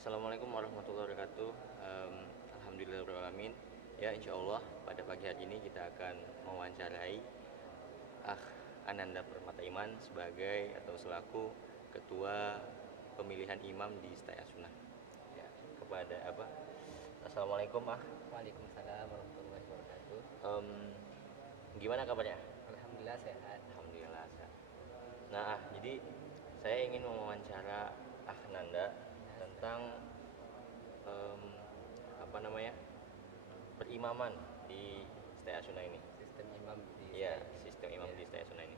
Assalamualaikum warahmatullahi wabarakatuh. Alhamdulillahirrahmanirrahim. Ya, insya Allah pada pagi hari ini kita akan mewawancarai Ah Ananda Permata Iman sebagai atau selaku Ketua Pemilihan Imam di Staya Sunnah. Ya, kepada apa? Assalamualaikum Waalaikumsalam warahmatullahi wabarakatuh. Gimana kabarnya? Alhamdulillah sehat. Alhamdulillah sehat. Nah, jadi saya ingin mewawancara Nanda Ya, tentang em, apa namanya perimaman di Staya Sunnah ini. sistem imam di Iya, Stay. sistem imam Ya. di Staya Sunnah ini.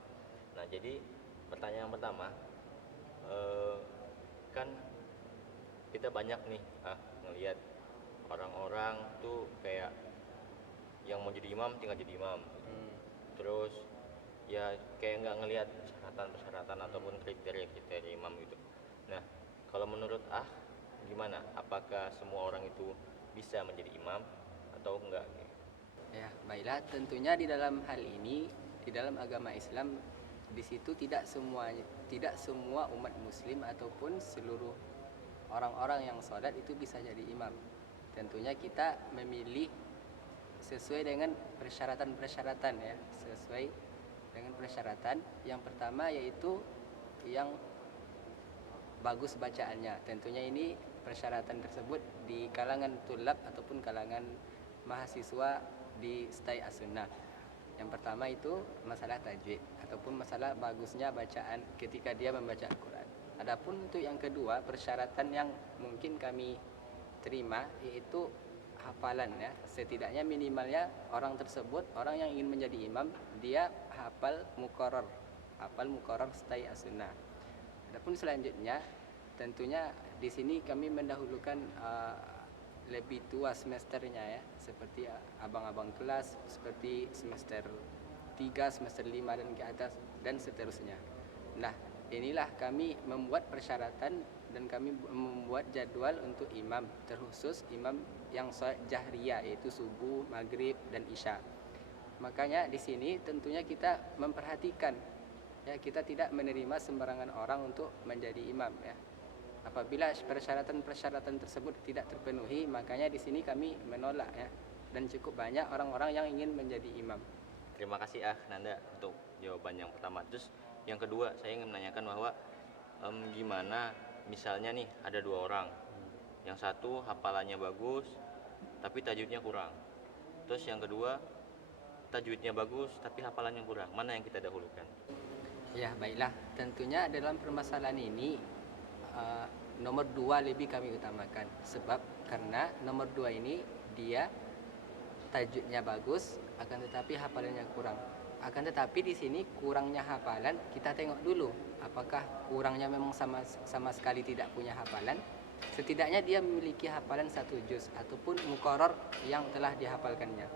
Nah, jadi pertanyaan pertama, eh, kan kita banyak nih ngelihat orang-orang tuh kayak yang mau jadi imam tinggal jadi imam, Hmm. terus ya kayak nggak ngelihat persyaratan-persyaratan ataupun kriteria-kriteria imam gitu. Nah, kalau menurut gimana? Apakah semua orang itu bisa menjadi imam atau enggak? Ya, baiklah. Tentunya di dalam hal ini, di dalam agama Islam, di situ tidak semua umat Muslim ataupun seluruh orang-orang yang sholat itu bisa jadi imam. Tentunya kita memilih sesuai dengan persyaratan-persyaratan ya, sesuai dengan persyaratan. Yang pertama yaitu yang bagus bacaannya. Tentunya ini persyaratan tersebut di kalangan tulab ataupun kalangan mahasiswa di Stay As-Sunnah. Yang pertama itu masalah tajwid ataupun masalah bagusnya bacaan ketika dia membaca Al-Quran. Adapun untuk yang kedua, persyaratan yang mungkin kami terima yaitu hafalan ya. Setidaknya minimalnya orang tersebut, orang yang ingin menjadi imam, dia hafal mukoror Stay As-Sunnah. Adapun selanjutnya, tentunya di sini kami mendahulukan lebih tua semesternya ya, seperti abang-abang kelas, seperti semester 3, semester 5 dan ke atas dan seterusnya. Nah, inilah kami membuat persyaratan dan kami membuat jadwal untuk imam, terkhusus imam yang sholat jahriyah yaitu subuh, maghrib dan isya. Makanya di sini tentunya kita memperhatikan ya, kita tidak menerima sembarangan orang untuk menjadi imam ya. Apabila persyaratan-persyaratan tersebut tidak terpenuhi, makanya di sini kami menolak ya. Dan cukup banyak orang-orang yang ingin menjadi imam. Terima kasih Nanda untuk jawaban yang pertama. Terus yang kedua, saya ingin menanyakan bahwa gimana misalnya nih ada dua orang, yang satu hafalannya bagus tapi tajwidnya kurang, terus yang kedua tajwidnya bagus tapi hafalannya kurang, mana yang kita dahulukan? Ya, baiklah. Tentunya dalam permasalahan ini nomor 2 lebih kami utamakan. Sebab karena nomor 2 ini dia tajwidnya bagus akan tetapi hafalannya kurang. Akan tetapi di sini kurangnya hafalan kita tengok dulu apakah kurangnya memang sama sekali tidak punya hafalan. Setidaknya dia memiliki hafalan 1 juz ataupun mukoror yang telah dihafalkannya.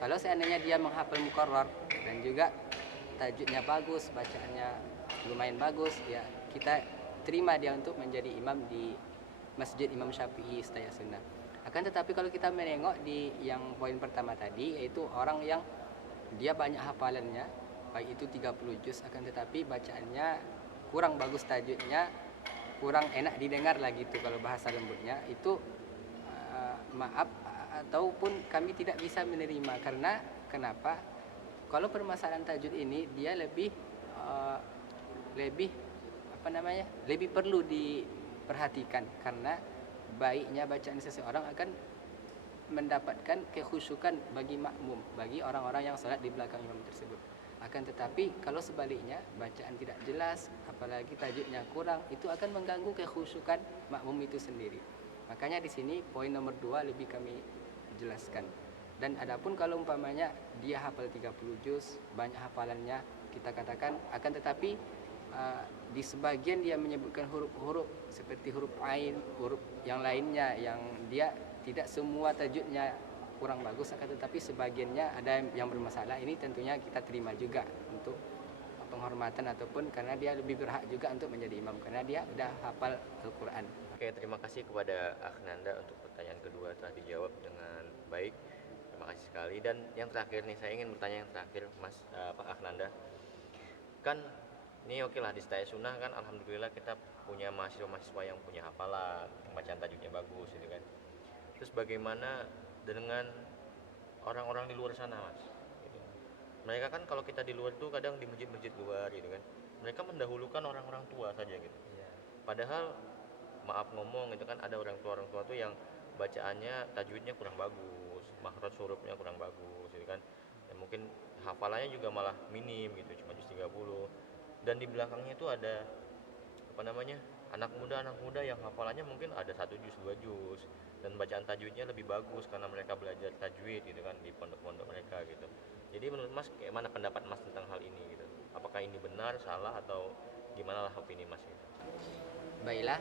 Kalau seandainya dia menghafal mukoror dan juga tajwidnya bagus, bacaannya lumayan bagus, ya kita terima dia untuk menjadi imam di Masjid Imam Syafi'i Staya Sunnah. Akan tetapi kalau kita menengok di yang poin pertama tadi, yaitu orang yang dia banyak hafalannya, baik itu 30 juz, akan tetapi bacaannya kurang bagus, tajwidnya kurang enak didengar lagi itu kalau bahasa lembutnya, itu maaf ataupun kami tidak bisa menerima. Karena kenapa? Kalau permasalahan tajwid ini dia lebih lebih lebih perlu diperhatikan, karena baiknya bacaan seseorang akan mendapatkan kekhusyukan bagi makmum, bagi orang-orang yang sholat di belakang imam tersebut. Akan tetapi kalau sebaliknya bacaan tidak jelas, apalagi tajwidnya kurang, itu akan mengganggu kekhusyukan makmum itu sendiri. Makanya di sini poin nomor 2 lebih kami jelaskan. Dan adapun kalau umpamanya dia hafal 30 juz, banyak hafalannya, kita katakan, akan tetapi di sebagian dia menyebutkan huruf-huruf seperti huruf ain, huruf yang lainnya yang dia tidak semua tajwidnya kurang bagus, akan tetapi sebagiannya ada yang bermasalah. Ini tentunya kita terima juga untuk penghormatan ataupun karena dia lebih berhak juga untuk menjadi imam karena dia udah hafal Al-Quran. Oke, terima kasih kepada Nanda untuk pertanyaan kedua telah dijawab dengan baik. Terima kasih sekali. Dan yang terakhir nih, saya ingin bertanya yang terakhir, Mas Nanda. Kan ini oke lah di Staya Sunnah kan alhamdulillah kita punya mahasiswa-mahasiswa yang punya hafalan, bacaan tajwidnya Terus bagaimana dengan orang-orang di luar sana, Mas? Gitu. Mereka kan kalau kita di luar tuh kadang di masjid-masjid luar gitu kan, mereka mendahulukan orang-orang tua saja gitu. Iya. Padahal maaf ngomong itu kan ada orang tua tuh yang bacaannya tajwidnya kurang bagus, makhraj hurufnya kurang bagus gitu kan. Dan mungkin hafalannya juga malah minim gitu, cuma juz 30. Dan di belakangnya itu ada apa namanya? Anak muda yang hafalannya mungkin ada 1 juz 2 juz, dan bacaan tajwidnya lebih bagus karena mereka belajar tajwid gitu kan di pondok-pondok mereka gitu. Jadi menurut Mas kayak mana pendapat Mas tentang hal ini gitu? Apakah ini benar, salah, atau gimana lah opini Mas gitu? Baiklah,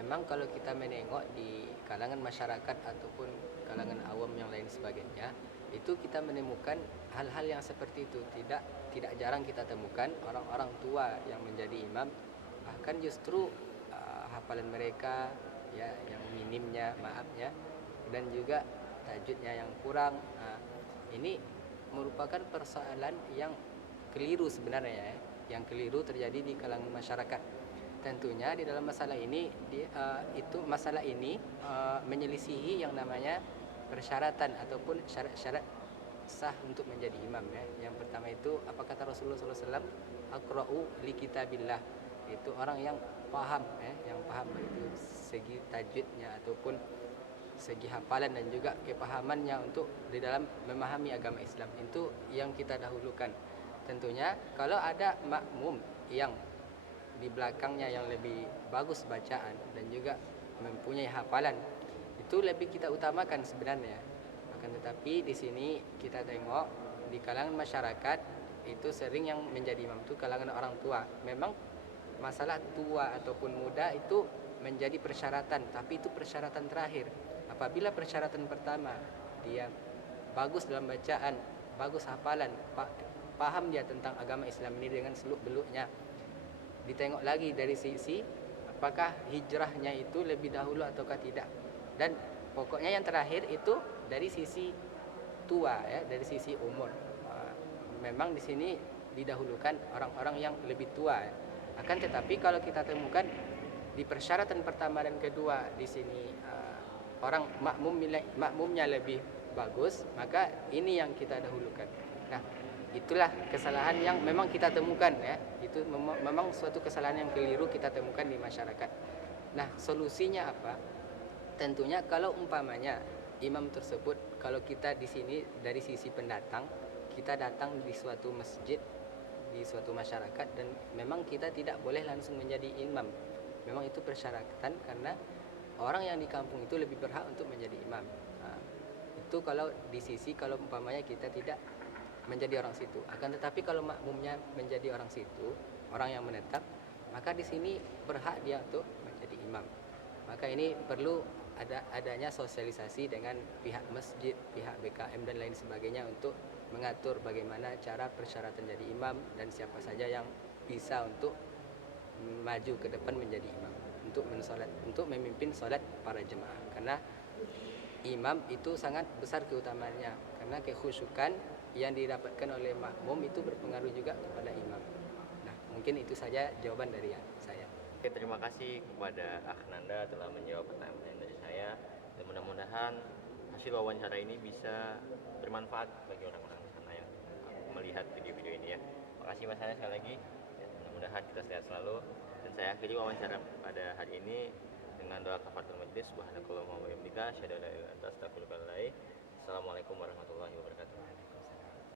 memang kalau kita menengok di kalangan masyarakat ataupun kalangan awam yang lain sebagainya, itu kita menemukan hal-hal yang seperti itu. Tidak jarang kita temukan orang-orang tua yang menjadi imam, bahkan justru hafalan mereka ya yang minimnya, maafnya, dan juga tajwidnya yang kurang. Ini merupakan persoalan yang keliru sebenarnya ya, yang keliru terjadi di kalangan masyarakat. Tentunya di dalam masalah ini masalah ini menyelisihi yang namanya persyaratan ataupun syarat-syarat sah untuk menjadi imam ya. Yang pertama itu apa kata Rasulullah SAW? Aqra'u li kitabillah. Itu orang yang paham yang paham itu segi tajwidnya ataupun segi hafalan dan juga kepahamannya untuk di dalam memahami agama Islam. Itu yang kita dahulukan. Tentunya kalau ada makmum yang di belakangnya yang lebih bagus bacaan dan juga mempunyai hafalan, itu lebih kita utamakan sebenarnya. Akan tetapi di sini kita tengok di kalangan masyarakat itu sering yang menjadi imam itu kalangan orang tua. Memang masalah tua ataupun muda itu menjadi persyaratan, tapi itu persyaratan terakhir. Apabila persyaratan pertama dia bagus dalam bacaan, bagus hafalan, paham dia tentang agama Islam ini dengan seluk-beluknya, ditengok lagi dari sisi apakah hijrahnya itu lebih dahulu ataukah tidak. Dan pokoknya yang terakhir itu dari sisi tua ya, dari sisi umur. Memang di sini didahulukan orang-orang yang lebih tua ya. Akan tetapi kalau kita temukan di persyaratan pertama dan kedua di sini orang makmumnya lebih bagus, maka ini yang kita dahulukan. Nah, itulah kesalahan yang memang kita temukan ya. Itu memang suatu kesalahan yang keliru kita temukan di masyarakat. Nah, solusinya apa? Tentunya kalau umpamanya imam tersebut, kalau kita di sini dari sisi pendatang, kita datang di suatu masjid, di suatu masyarakat, dan memang kita tidak boleh langsung menjadi imam. Memang itu persyaratan karena orang yang di kampung itu lebih berhak untuk menjadi imam. Itu kalau di sisi kalau umpamanya kita tidak menjadi orang situ. Akan tetapi kalau makmumnya menjadi orang situ, orang yang menetap, maka di sini berhak dia untuk menjadi imam. Maka ini perlu adanya sosialisasi dengan pihak masjid, pihak BKM dan lain sebagainya untuk mengatur bagaimana cara persyaratan jadi imam dan siapa saja yang bisa untuk maju ke depan menjadi imam untuk memimpin sholat para jemaah. Karena imam itu sangat besar keutamaannya, karena kekhusyukan yang didapatkan oleh makmum itu berpengaruh juga kepada imam. Nah, mungkin itu saja jawaban dari saya. Oke, terima kasih kepada Nanda telah menjawab pertanyaan dari saya, dan mudah-mudahan hasil wawancara ini bisa bermanfaat bagi orang-orang di sana yang melihat video-video ini ya. Makasih Mas Hana sekali lagi. Ya, mudah-mudahan kita sehat selalu, dan saya akhiri wawancara pada hari ini dengan doa kafaratul majlis. Subhanakallahumma wa bihamdika asyhadu an la ilaha illa anta astaghfiruka wa atubu ilaik. Assalamualaikum warahmatullahi wabarakatuh.